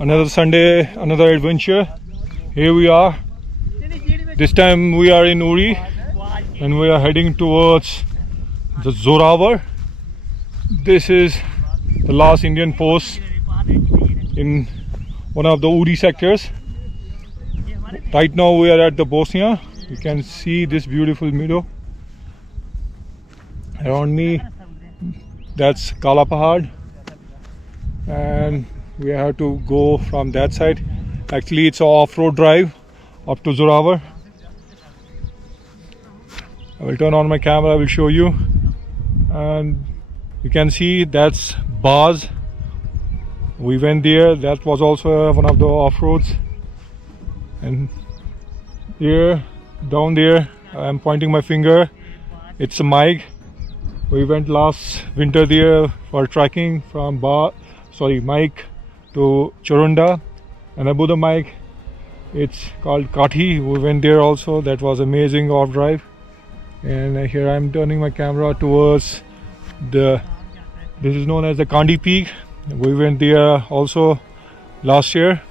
Another Sunday, another adventure. Here we are. This time we are in Uri and we are heading towards the Zoravar. This is the last Indian post in one of the Uri sectors. Right now we are at the Bosnia. You can see this beautiful meadow around me. That's Kala Pahad, and we have to go from that side. Actually it's an off-road drive up to Zoravar. I will turn on my camera, I will show you. And you can see that's Baz. We went there, that was also one of the off-roads. And here, down there, I am pointing my finger, it's a Mike. We went last winter there for trekking from Mike to Chorunda, and above the Mike it's called Kathi. We went there also, that was amazing off drive. And here I'm turning my camera towards this is known as the Kandi Peak. We went there also last year.